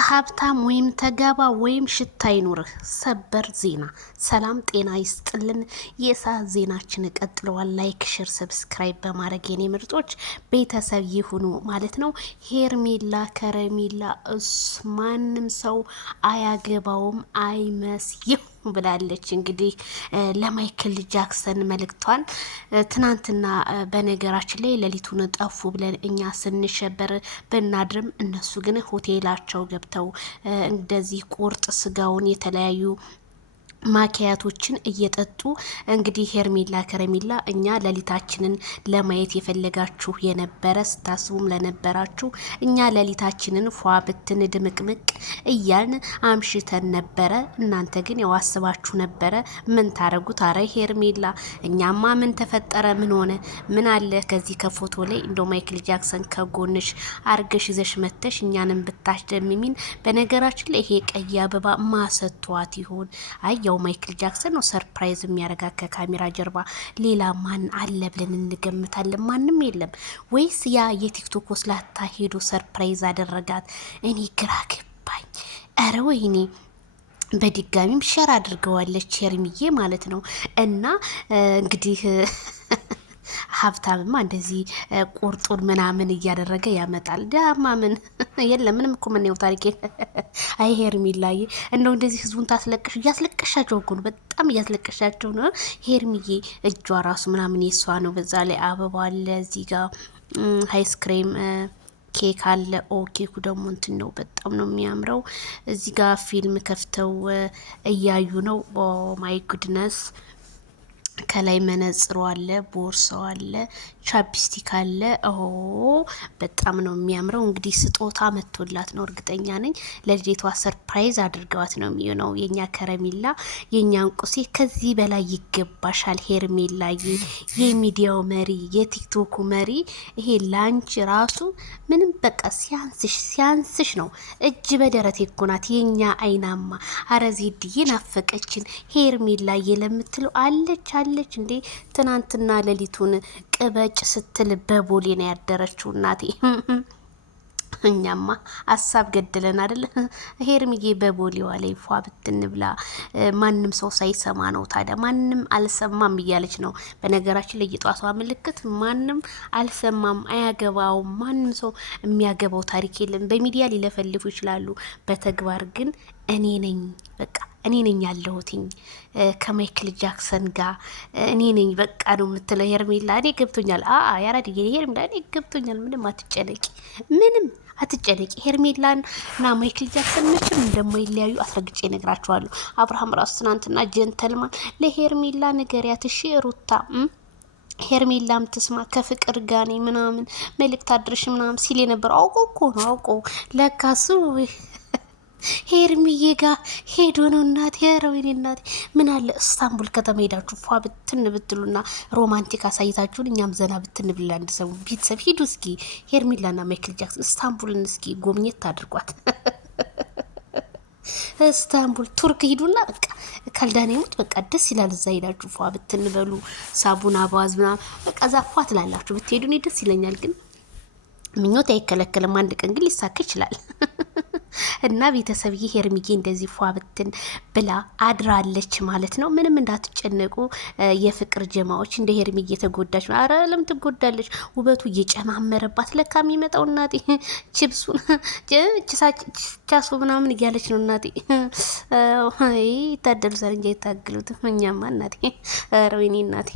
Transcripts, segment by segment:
ከሀብታም ወይም ተጋባ ወይም ሽታ ይኑርህ። ሰበር ዜና። ሰላም ጤና ይስጥልን። የሰዓት ዜናችን ቀጥለዋል። ላይክ፣ ሼር፣ ሰብስክራይብ በማድረግ የኔ ምርጦች ቤተሰብ ይሁኑ ማለት ነው። ሄርሜላ ከረሜላ ማንም ሰው አያገባውም አይመስይም ብላለች። እንግዲህ ለማይክል ጃክሰን መልእክቷን ትናንትና በነገራችን ላይ ሌሊቱን ጠፉ ብለን እኛ ስንሸበር ብናድርም እነሱ ግን ሆቴላቸው ገብተው እንደዚህ ቁርጥ ስጋውን የተለያዩ ማኪያቶችን እየጠጡ እንግዲህ ሄርሜላ ከረሜላ እኛ ሌሊታችንን ለማየት የፈለጋችሁ የነበረ ስታስቡም ለነበራችሁ እኛ ሌሊታችንን ፏ ብትን ድምቅምቅ እያልን አምሽተን ነበረ። እናንተ ግን ያው አስባችሁ ነበረ። ምን ታረጉት? አረ ሄርሜላ እኛማ ምን ተፈጠረ? ምን ሆነ? ምን አለ ከዚህ ከፎቶ ላይ እንደ ማይክል ጃክሰን ከጎንሽ አርገሽ ይዘሽ መተሽ እኛንም ብታስደምሚን። በነገራችን ላይ ይሄ ቀይ አበባ ማሰቷት ይሆን? አይ ያው ማይክል ጃክሰን ነው ሰርፕራይዝ የሚያረጋት ከካሜራ ጀርባ። ሌላ ማን አለ ብለን እንገምታለን? ማንም የለም። ወይስ ያ የቲክቶክ ወስላታ ሄዶ ሰርፕራይዝ አደረጋት? እኔ ግራ ገባኝ። አረ ወይኔ በድጋሚም ሸር አድርገዋለች ሄርሚዬ ማለት ነው። እና እንግዲህ ሀብታምማ እንደዚህ ቁርጡን ምናምን እያደረገ ያመጣል። ዳማ ምን የለም ምንም እኮ ምን ነው ታሪኬ። አይ ሄርሜላዬ እንደው እንደዚህ ህዝቡን ታስለቅሽ እያስለቀሻቸው እኮ ነው። በጣም እያስለቀሻቸው ነው። ሄርሚዬ እጇ ራሱ ምናምን የሷ ነው። በዛ ላይ አበባ አለ እዚህ ጋር አይስክሬም ኬክ አለ። ኦ ኬኩ ደግሞ እንትን ነው፣ በጣም ነው የሚያምረው። እዚህ ጋር ፊልም ከፍተው እያዩ ነው። ኦ ማይ ጉድነስ። ከላይ መነጽሮ አለ፣ ቦርሳው አለ፣ ቻፕስቲክ አለ። ኦ በጣም ነው የሚያምረው። እንግዲህ ስጦታ መጥቶላት ነው እርግጠኛ ነኝ። ለልዴቷ ሰርፕራይዝ አድርገዋት ነው የሚሆነው። የኛ ከረሜላ የኛ እንቁሴ ከዚህ በላይ ይገባሻል ሄርሜላዬ፣ የሚዲያው መሪ፣ የቲክቶኩ መሪ። ይሄ ላንች ራሱ ምንም በቃ ሲያንስሽ ነው። እጅ በደረት የኮናት የኛ አይናማ። አረዜድዬ ናፈቀችን ሄርሜላዬ ለምትለው አለች እንዴ ትናንትና ሌሊቱን ቅበጭ ስትል በቦሌ ነው ያደረችው እናቴ። እኛማ ሀሳብ ገድለን አይደል? ሄርሚዬ በቦሌዋ ላይ ፏ ብትንብላ ማንም ሰው ሳይሰማ ነው። ታዲያ ማንም አልሰማም እያለች ነው። በነገራችን ላይ የጧቷ ምልክት ማንም አልሰማም፣ አያገባውም። ማንም ሰው የሚያገባው ታሪክ የለም። በሚዲያ ሊለፈልፉ ይችላሉ፣ በተግባር ግን እኔ ነኝ በቃ እኔ ነኝ ያለሁትኝ ከማይክል ጃክሰን ጋር እኔ ነኝ በቃ ነው የምትለው ሄርሜላ። እኔ ገብቶኛል። ያራድዬ ሄርሜላ እኔ ገብቶኛል። ምንም አትጨነቂ፣ ምንም አትጨነቂ። ሄርሜላን እና ማይክል ጃክሰን መቼም እንደማይለያዩ አስረግጬ እነግራቸዋለሁ። አብርሃም ራሱ ትናንትና ጀንተልማን ለሄርሜላ ንገሪያት እሺ ሩታ ሄርሜላም ትስማ ከፍቅር ጋኔ ምናምን መልእክት አድርሽ ምናምን ሲል የነበረው አውቆ እኮ ነው። አውቆ ለካሱ ሄርሚዬ ጋር ሄዶ ነው እናቴ። ኧረ ወይኔ እናቴ ምን አለ እስታንቡል ከተማ ሄዳችሁ ፏ ብትን ብትሉና ሮማንቲክ አሳይታችሁን እኛም ዘና ብትን ብላ እንድሰሙ ቤተሰብ ሂዱ እስኪ። ሄርሜላና ማይክል ጃክሰን እስታንቡልን እስኪ ጎብኘት አድርጓት። እስታንቡል ቱርክ ሂዱና በቃ ካልዳኔ ሙት በቃ ደስ ይላል። እዛ ሄዳችሁ ፏ ብትን በሉ። ሳቡና ባዝ ምናምን በቃ ዛፏ ትላላችሁ ብትሄዱ እኔ ደስ ይለኛል። ግን ምኞት አይከለከልም። አንድ ቀን ግን ሊሳካ ይችላል። እና ቤተሰብዬ ሄርሚዬ እንደዚህ ፏ ብትን ብላ አድራለች ማለት ነው። ምንም እንዳትጨነቁ የፍቅር ጀማዎች። እንደ ሄርሚዬ ተጎዳች። አረ ለምን ትጎዳለች? ውበቱ እየጨማመረባት ለካ የሚመጣው እናቴ ችብሱን ቻሱ ምናምን እያለች ነው እናቴ። ይታደሉታል እንጂ አይታግሉት። እኛማ እናቴ ኧረ ወይኔ እናቴ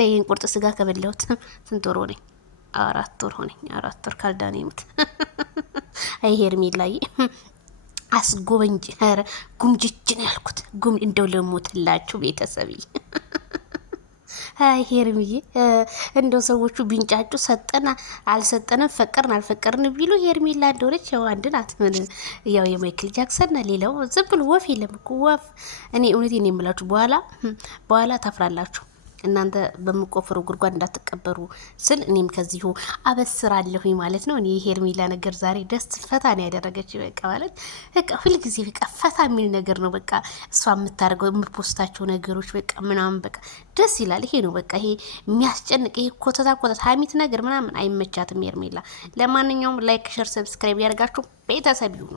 ይሄን ቁርጥ ስጋ ከበላሁት ስንት ወር ሆነኝ? 4 ወር ሆነኝ። 4 ወር ካልዳኔ ሙት። አይ ሄርሜላዬ አስጎበንጅ። ኧረ ጉምጅጅን ያልኩት እንደው ልሞትላችሁ ቤተሰብዬ። አይ ሄርሚዬ እንደው ሰዎቹ ቢንጫጩ ሰጠና አልሰጠንም ፈቀርን አልፈቀርን ቢሉ ሄርሜላ እንደሆነች ያው አንድ ናት። ያው የማይክል ጃክሰን ሌላው ዝም ብሎ ወፍ የለም እኮ ወፍ። እኔ እውነቴን የምላችሁ በኋላ ታፍራላችሁ። እናንተ በምቆፍሩ ጉድጓድ እንዳትቀበሩ ስል እኔም ከዚሁ አበስራለሁኝ ማለት ነው። እኔ ሄርሜላ ነገር ዛሬ ደስ ፈታ ነው ያደረገች። በቃ ማለት በቃ ሁልጊዜ በቃ ፈታ የሚል ነገር ነው። በቃ እሷ የምታደርገው የምትፖስታቸው ነገሮች በቃ ምናምን በቃ ደስ ይላል። ይሄ ነው በቃ። ይሄ የሚያስጨንቅ ይሄ ኮተታ ሀሚት ነገር ምናምን አይመቻትም ሄርሜላ። ለማንኛውም ላይክ፣ ሸር፣ ሰብስክራይብ ያደርጋችሁ ቤተሰብ ይሁኑ።